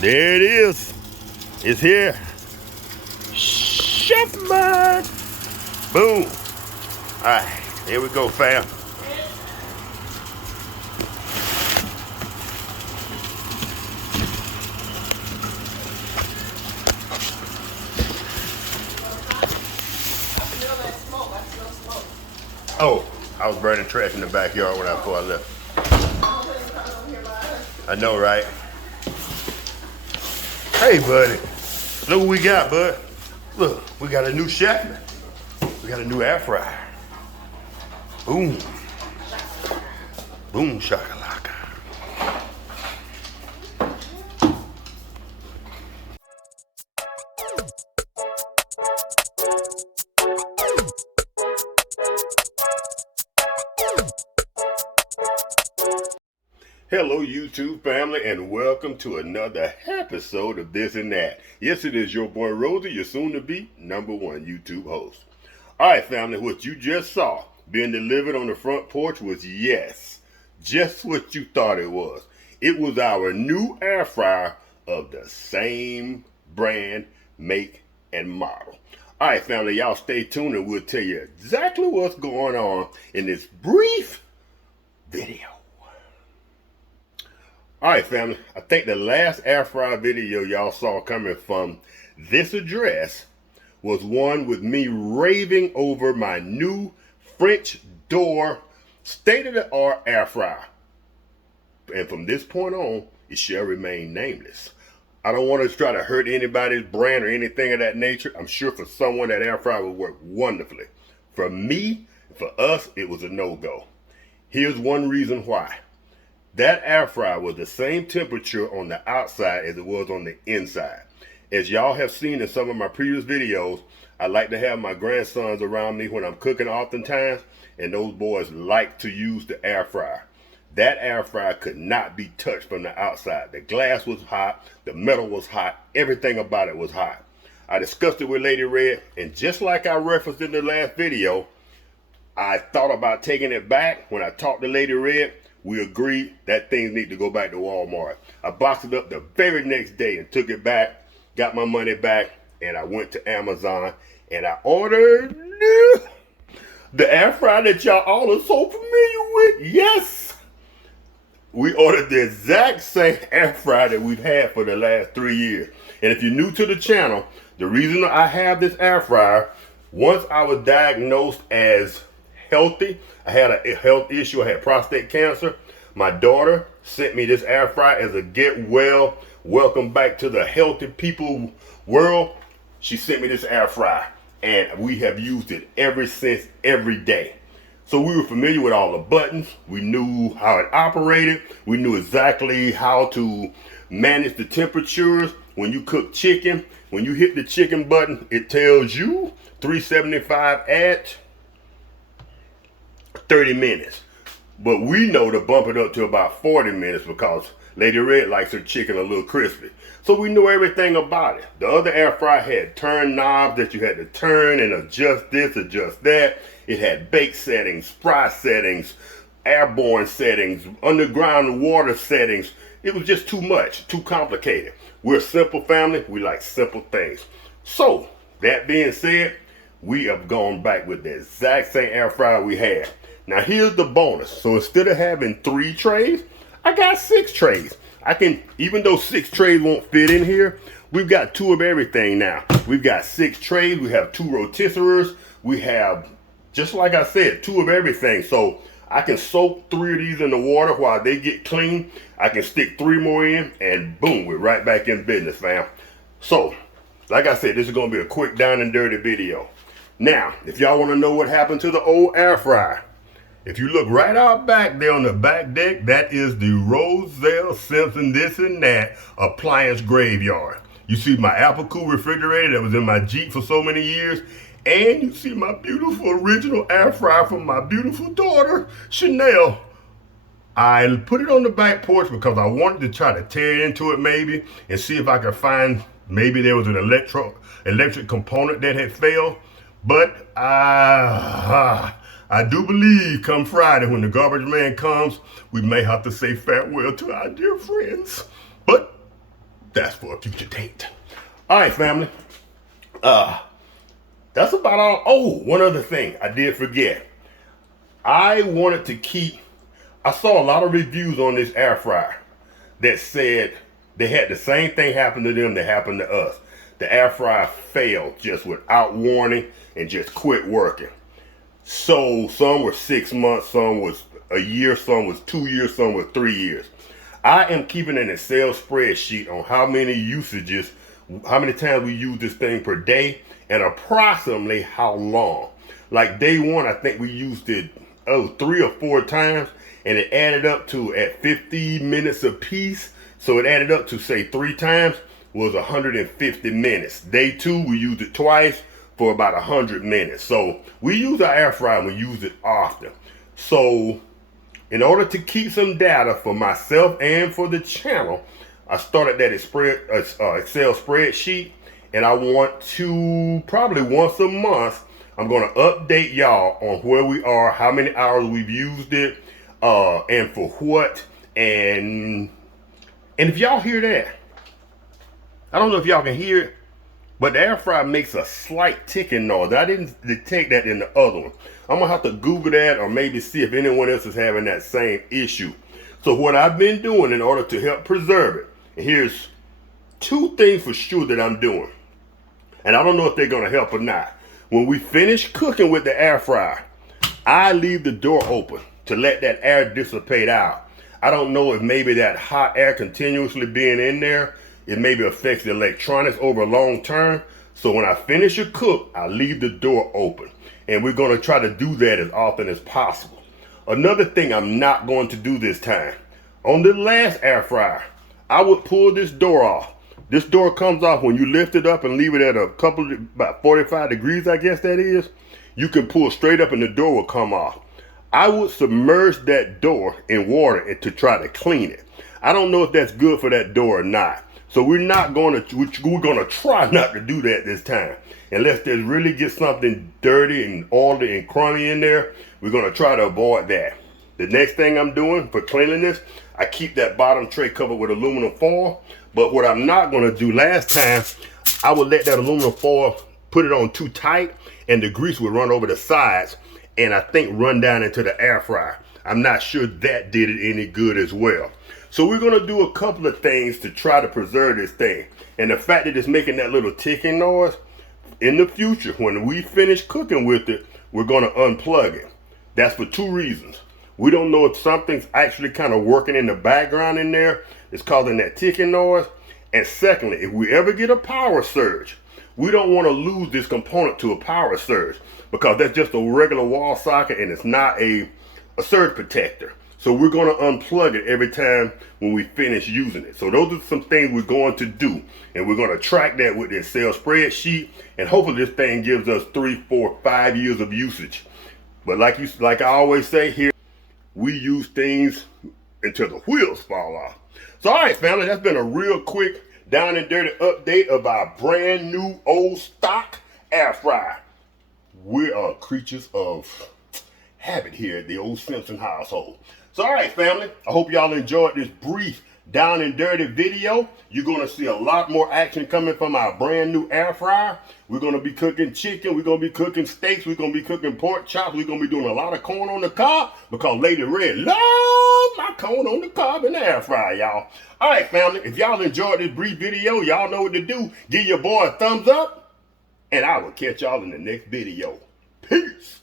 There it is. It's here. Chefman. Boom. All right, here we go, fam. Oh, I was burning trash in the backyard before I left. I know, right? Hey, buddy. Look what we got, bud. Look, we got a new Chefman. We got a new air fryer. Boom. Boom shakalaka. Hello YouTube family, and welcome to another episode of This and That. Yes, it is your boy Rosie, your soon to be #1 YouTube host. Alright family, what you just saw being delivered on the front porch was, yes, just what you thought it was. It was our new air fryer of the same brand, make, and model. Alright family, y'all stay tuned and we'll tell you exactly what's going on in this brief video. Alright family, I think the last air fryer video y'all saw coming from this address was one with me raving over my new French door state-of-the-art air fryer. And from this point on, it shall remain nameless. I don't want to try to hurt anybody's brand or anything of that nature. I'm sure for someone that air fryer would work wonderfully. For me, for us, it was a no-go. Here's one reason why. That air fryer was the same temperature on the outside as it was on the inside. As y'all have seen in some of my previous videos, I like to have my grandsons around me when I'm cooking oftentimes, and those boys like to use the air fryer. That air fryer could not be touched from the outside. The glass was hot, the metal was hot, everything about it was hot. I discussed it with Lady Red, and just like I referenced in the last video, I thought about taking it back. When I talked to Lady Red, we agreed that things need to go back to Walmart. I boxed it up the very next day and took it back, got my money back, and I went to Amazon and I ordered the air fryer that y'all all are so familiar with. Yes, we ordered the exact same air fryer that we've had for the last 3 years. And if you're new to the channel, the reason I have this air fryer, once I was diagnosed as healthy, I had a health issue, I had prostate cancer. My daughter sent me this air fryer as a get well, welcome back to the healthy people world. She sent me this air fryer and we have used it ever since, every day. So we were familiar with all the buttons. We knew how it operated. We knew exactly how to manage the temperatures. When you cook chicken, when you hit the chicken button, it tells you 375 at 30 minutes. But we know to bump it up to about 40 minutes because Lady Red likes her chicken a little crispy. So we know everything about it. The other air fryer had turn knobs that you had to turn and adjust this, adjust that. It had bake settings, fry settings, airborne settings, underground water settings. It was just too much, too complicated. We're a simple family. We like simple things. So that being said, we have gone back with the exact same air fryer we had. Now here's the bonus. So instead of having 3 trays, I got 6 trays. I can, even though 6 trays won't fit in here, we've got 2 of everything now. We've got 6 trays. We have 2 rotisseries. We have, just like I said, 2 of everything. So I can soak 3 of these in the water while they get clean. I can stick 3 more in and boom, we're right back in business, fam. So, like I said, this is going to be a quick down and dirty video. Now, if y'all want to know what happened to the old air fryer, if you look right out back there on the back deck, that is the Roselle Simpson This and That appliance graveyard. You see my Apple-Cool refrigerator that was in my Jeep for so many years, and you see my beautiful original air fryer from my beautiful daughter, Chanel. I put it on the back porch because I wanted to try to tear into it maybe and see if I could find maybe there was an electric component that had failed. But I do believe come Friday when the garbage man comes, we may have to say farewell to our dear friends. But that's for a future date. All right, family. That's about all. Oh, one other thing I did forget. I wanted to keep, I saw a lot of reviews on this air fryer that said they had the same thing happen to them that happened to us. The air fryer failed just without warning and just quit working. So some were 6 months, some was a year, some was 2 years, some was 3 years. I am keeping an Excel spreadsheet on how many usages, how many times we use this thing per day, and approximately how long. Like day one, I think we used it 3 or 4 times, and it added up to at 50 minutes a piece. So it added up to, say, 3 times was 150 minutes. Day 2, we used it twice for about 100 minutes. So we use our air fryer and we use it often. So in order to keep some data for myself and for the channel, I started that Excel spreadsheet, and I want to probably once a month, I'm going to update y'all on where we are, how many hours we've used it, and for what. And if y'all hear that, I don't know if y'all can hear it, but the air fryer makes a slight ticking noise. I didn't detect that in the other one. I'm gonna have to Google that or maybe see if anyone else is having that same issue. So what I've been doing in order to help preserve it, and here's 2 things for sure that I'm doing. And I don't know if they're gonna help or not. When we finish cooking with the air fryer, I leave the door open to let that air dissipate out. I don't know if maybe that hot air continuously being in there, it maybe affects the electronics over a long term. So when I finish a cook, I leave the door open. And we're gonna try to do that as often as possible. Another thing I'm not going to do this time. On the last air fryer, I would pull this door off. This door comes off when you lift it up and leave it at about 45 degrees, I guess that is. You can pull straight up and the door will come off. I would submerge that door in water to try to clean it. I don't know if that's good for that door or not. So we're going to try not to do that this time. Unless there's really get something dirty and oily and crummy in there, we're going to try to avoid that. The next thing I'm doing for cleanliness, I keep that bottom tray covered with aluminum foil. But what I'm not going to do, last time, I would let that aluminum foil, put it on too tight, and the grease would run over the sides, and I think run down into the air fryer. I'm not sure that did it any good as well. So we're going to do a couple of things to try to preserve this thing. And the fact that it's making that little ticking noise, in the future, when we finish cooking with it, we're going to unplug it. That's for 2 reasons. We don't know if something's actually kind of working in the background in there. It's causing that ticking noise. And secondly, if we ever get a power surge, we don't want to lose this component to a power surge, because that's just a regular wall socket and it's not a surge protector. So we're going to unplug it every time when we finish using it. So those are some things we're going to do. And we're going to track that with the Excel spreadsheet. And hopefully this thing gives us 3, 4, 5 years of usage. But like I always say here, we use things until the wheels fall off. So all right, family, that's been a real quick down and dirty update of our brand new old stock air fryer. We are creatures of habit here at the old Simpson household. So all right, family, I hope y'all enjoyed this brief down and dirty video. You're going to see a lot more action coming from our brand new air fryer. We're going to be cooking chicken. We're going to be cooking steaks. We're going to be cooking pork chops. We're going to be doing a lot of corn on the cob, because Lady Red loves my corn on the cob in the air fryer, y'all. All right, family, if y'all enjoyed this brief video, y'all know what to do. Give your boy a thumbs up, and I will catch y'all in the next video. Peace.